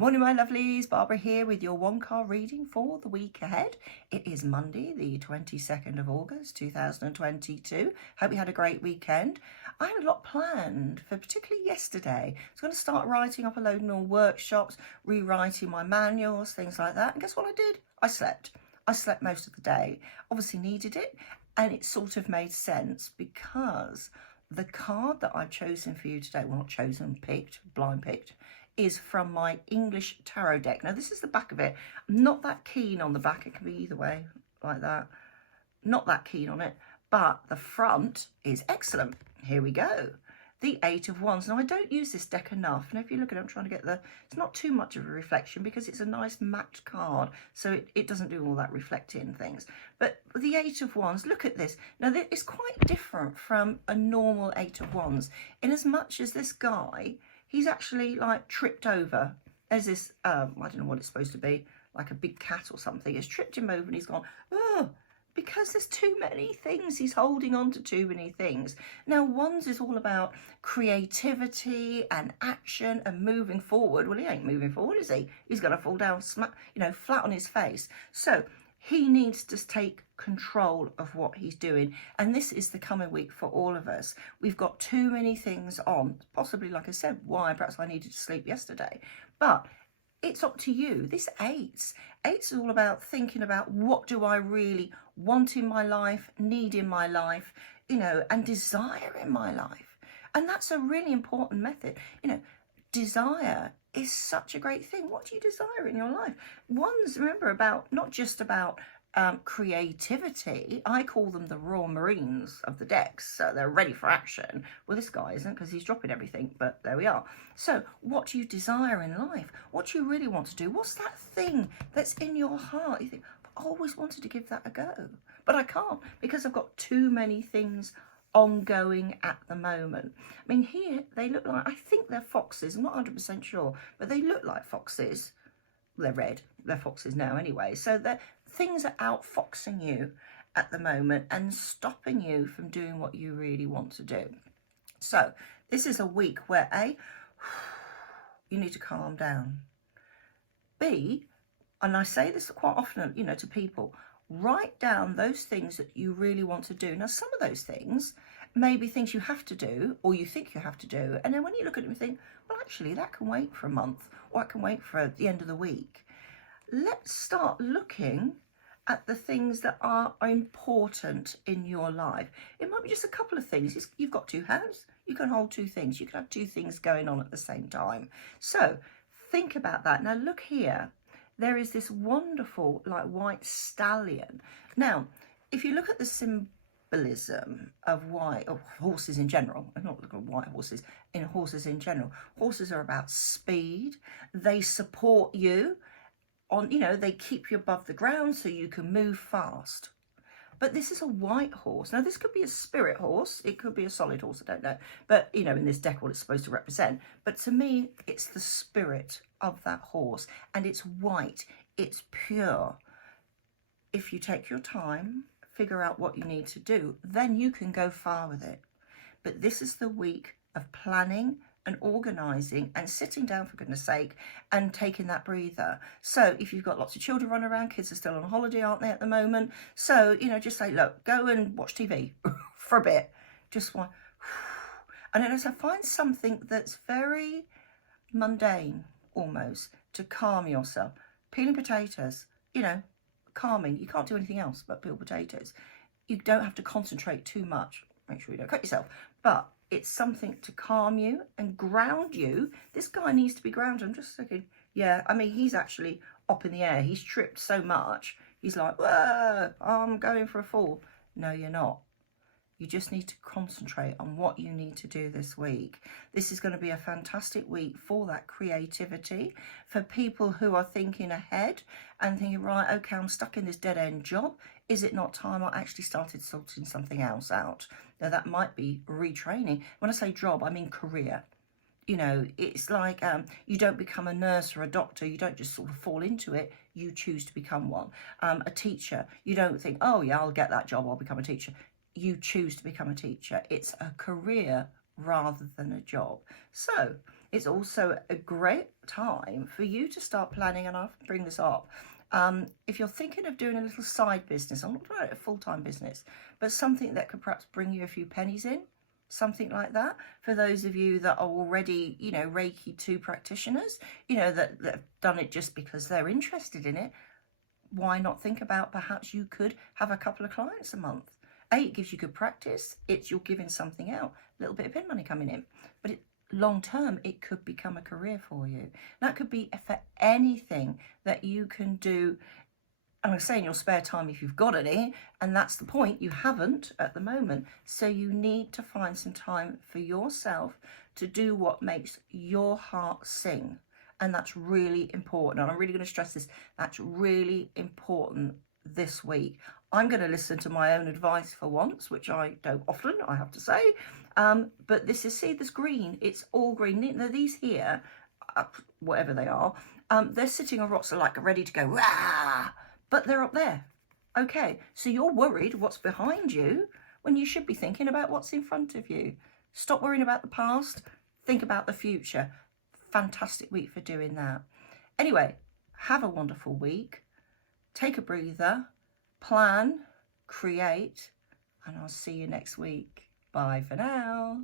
Morning, my lovelies. Barbara here with your one card reading for the week ahead. It is Monday, the 22nd of August, 2022. Hope you had a great weekend. I had a lot planned for particularly yesterday. I was going to start writing up a load more workshops, rewriting my manuals, things like that. And guess what I did? I slept. I slept most of the day. Obviously needed it. And it sort of made sense because the card that I've chosen for you today, well, not chosen, picked, blind picked, is from my English tarot deck. Now, this is the back of it. I'm not that keen on the back. It can be either way, like that. Not that keen on it, but the front is excellent. Here we go. The Eight of Wands. Now, I don't use this deck enough. And if you look at it, I'm trying to get it's not too much of a reflection because it's a nice matte card. So it doesn't do all that reflecting things. But the Eight of Wands, look at this. Now, it's quite different from a normal Eight of Wands in as much as this guy, he's actually like tripped over. There's this, I don't know what it's supposed to be, like a big cat or something. It's tripped him over and he's gone, oh, because there's too many things. He's holding on to too many things. Now, Wands is all about creativity and action and moving forward. Well, he ain't moving forward, is he? He's going to fall down, flat on his face. So he needs to take control of what he's doing. And this is the coming week for all of us. We've got too many things on. Possibly, like I said, why perhaps I needed to sleep yesterday. But it's up to you. This eights is all about thinking about what do I really want in my life, need in my life, and desire in my life. And that's a really important method. Desire is such a great thing. What do you desire in your life? One's, remember, not just about creativity. I call them the Royal Marines of the decks, so they're ready for action. Well, this guy isn't because he's dropping everything, but there we are. So what do you desire in life? What do you really want to do? What's that thing that's in your heart? You think, I always wanted to give that a go, but I can't because I've got too many things ongoing at the moment. I mean, here they look like, I think they're foxes. I'm not 100% sure, but they look like foxes. They're red. They're foxes now anyway. So things are outfoxing you at the moment and stopping you from doing what you really want to do. So this is a week where A, you need to calm down. B, and I say this quite often, to people, write down those things that you really want to do. Now, some of those things may be things you have to do or you think you have to do. And then when you look at them, you think, well, actually, that can wait for a month or it can wait for the end of the week. Let's start looking at the things that are important in your life. It might be just a couple of things. You've got two hands. You can hold two things. You can have two things going on at the same time. So think about that. Now, look here. There is this wonderful, like, white stallion. Now, if you look at the symbolism of horses in general, I'm not looking at white horses, in horses in general, horses are about speed. They support you on, they keep you above the ground so you can move fast. But this is a white horse. Now, this could be a spirit horse. It could be a solid horse. I don't know. But, in this deck, what it's supposed to represent. But to me, it's the spirit of that horse. And it's white. It's pure. If you take your time, figure out what you need to do, then you can go far with it. But this is the week of planning and organising and sitting down, for goodness sake, and taking that breather. So if you've got lots of children running around, kids are still on holiday, aren't they, at the moment? So, just say, look, go and watch TV for a bit. Just one. And then so find something that's very mundane, almost, to calm yourself. Peeling potatoes, calming. You can't do anything else but peel potatoes. You don't have to concentrate too much. Make sure you don't cut yourself. But it's something to calm you and ground you. This guy needs to be grounded. I'm just thinking, yeah, I mean, he's actually up in the air. He's tripped so much. He's like, whoa, I'm going for a fall. No, you're not. You just need to concentrate on what you need to do this week. This is going to be a fantastic week for that creativity, for people who are thinking ahead and thinking, right, okay, I'm stuck in this dead-end job. Is it not time I actually started sorting something else out? Now, that might be retraining. When I say job, I mean career. It's like you don't become a nurse or a doctor. You don't just sort of fall into it. You choose to become one. A teacher, you don't think, oh, yeah, I'll get that job. I'll become a teacher. You choose to become a teacher. It's a career rather than a job. So It's also a great time for you to start planning, and I'll bring this up. If you're thinking of doing a little side business, I'm not talking about a full-time business, but something that could perhaps bring you a few pennies in, something like that. For those of you that are already, you know, Reiki 2 practitioners, you know, that have done it just because they're interested in it, why not think about perhaps you could have a couple of clients a month? It gives you good practice. You're giving something out, a little bit of pin money coming in. But long term, it could become a career for you. That could be for anything that you can do. And I say in your spare time if you've got any, and that's the point, you haven't at the moment. So you need to find some time for yourself to do what makes your heart sing. And that's really important. And I'm really going to stress this. That's really important this week. I'm going to listen to my own advice for once, which I don't often, I have to say. But this is, see this green, it's all green. Now these here, whatever they are, they're sitting on rocks, like ready to go, rah! But they're up there. Okay, so you're worried what's behind you when you should be thinking about what's in front of you. Stop worrying about the past, think about the future. Fantastic week for doing that. Anyway, have a wonderful week. Take a breather, plan, create, and I'll see you next week. Bye for now.